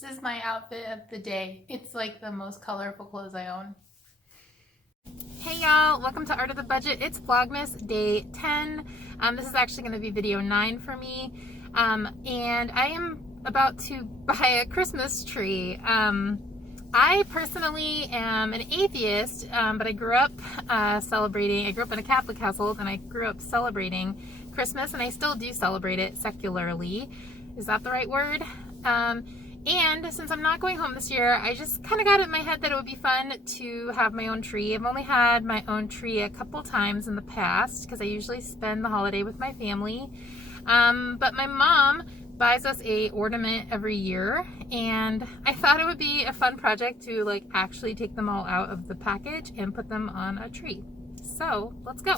This is my outfit of the day. It's like the most colorful clothes I own. Hey y'all, welcome to Art of the Budget. It's Vlogmas day 10. This is actually going to be video 9 for me. And I am about to buy a Christmas tree. I personally am an atheist, but I grew up I grew up in a Catholic household and I grew up celebrating Christmas, and I still do celebrate it secularly. Is that the right word? And since I'm not going home this year, I just kind of got it in my head that it would be fun to have my own tree. I've only had my own tree a couple times in the past because I usually spend the holiday with my family. But my mom buys us a ornament every year, and I thought it would be a fun project to like actually take them all out of the package and put them on a tree. So let's go.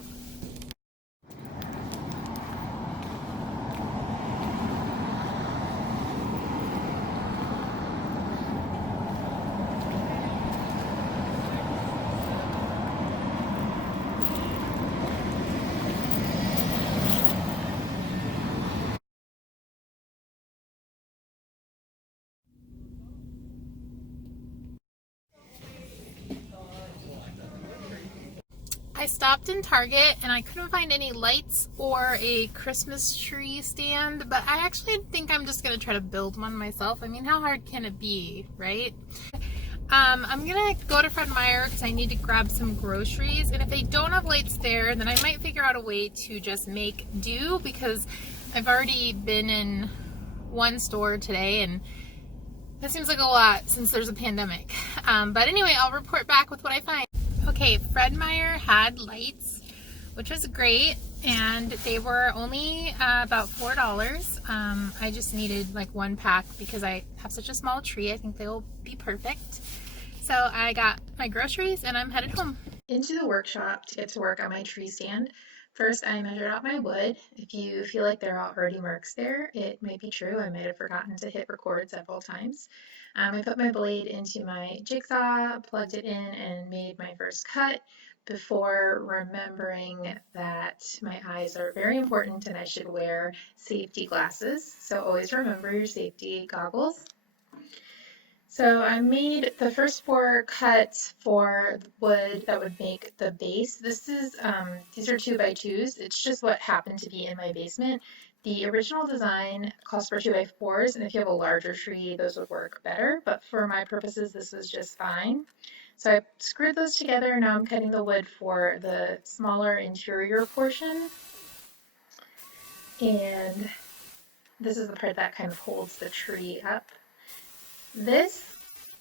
I stopped in Target and I couldn't find any lights or a Christmas tree stand, but I actually think I'm just going to try to build one myself. I mean, how hard can it be, right? I'm going to go to f.i.r.e because I need to grab some groceries, and if they don't have lights there, then I might figure out a way to just make do, because I've already been in one store today and that seems like a lot since there's a pandemic. But anyway, I'll report back with what I find. Okay, f.i.r.e had lights, which was great, and they were only about $4. I just needed like one pack because I have such a small tree. I think they will be perfect. So I got my groceries and I'm headed home. Into the workshop to get to work on my tree stand. First, I measured out my wood. If you feel like there are already marks there, it might be true. I might have forgotten to hit record several times. I put my blade into my jigsaw, plugged it in, and made my first cut before remembering that my eyes are very important and I should wear safety glasses. So always remember your safety goggles. So I made the first 4 cuts for the wood that would make the base. These are 2x2s. It's just what happened to be in my basement. The original design calls for 2x4s, and if you have a larger tree, those would work better. But for my purposes, this was just fine. So I screwed those together. Now I'm cutting the wood for the smaller interior portion. And this is the part that kind of holds the tree up. This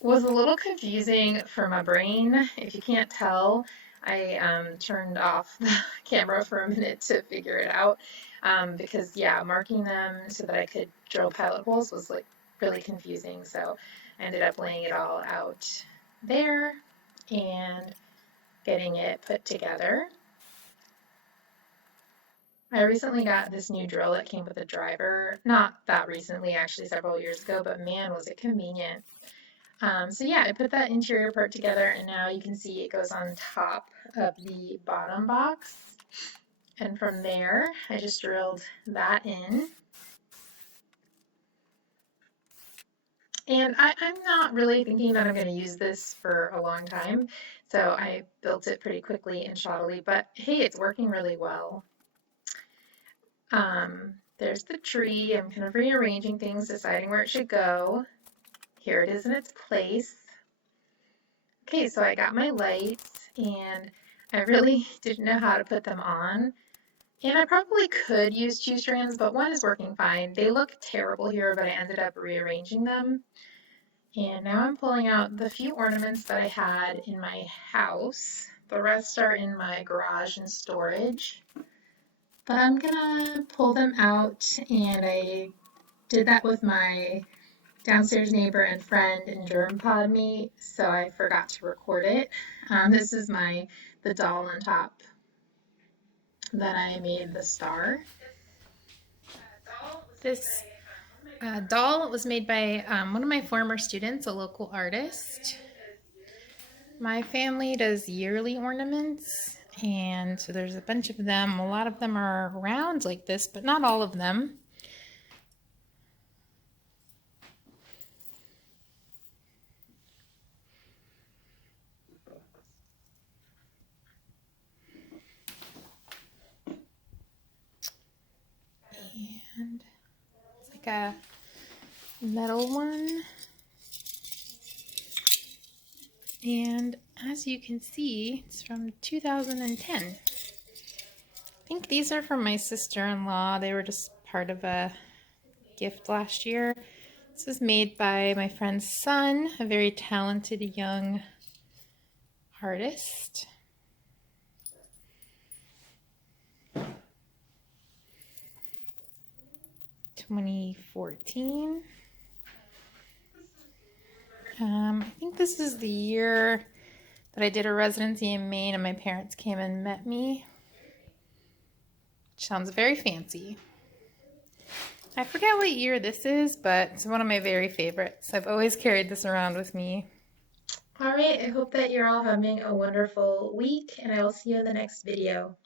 was a little confusing for my brain. If you can't tell, I turned off the camera for a minute to figure it out, because yeah, marking them so that I could drill pilot holes was like really confusing. So I ended up laying it all out there and getting it put together. I recently got this new drill that came with a driver. Not that recently, actually several years ago, but man, was it convenient. So yeah, I put that interior part together, and now you can see it goes on top of the bottom box. And from there, I just drilled that in. And I'm not really thinking that I'm going to use this for a long time, so I built it pretty quickly and shoddily, but hey, it's working really well. There's the tree. I'm kind of rearranging things, deciding where it should go. Here it is in its place. Okay, so I got my lights, and I really didn't know how to put them on. And I probably could use 2 strands, but one is working fine. They look terrible here, but I ended up rearranging them. And now I'm pulling out the few ornaments that I had in my house. The rest are in my garage and storage. But I'm gonna pull them out, and I did that with my downstairs neighbor and friend in germ pod me, so I forgot to record it. This is the doll on top that I made the star. This doll was made by one of my former students, a local artist. My family does yearly ornaments, and so there's a bunch of them. A lot of them are round like this, but not all of them. like a metal one. And as you can see, it's from 2010. I think these are from my sister-in-law. They were just part of a gift last year. This was made by my friend's son, a very talented young artist. (2014). I think this is the year that I did a residency in Maine and my parents came and met me. Which sounds very fancy. I forget what year this is, but it's one of my very favorites. I've always carried this around with me. All right, I hope that you're all having a wonderful week, and I will see you in the next video.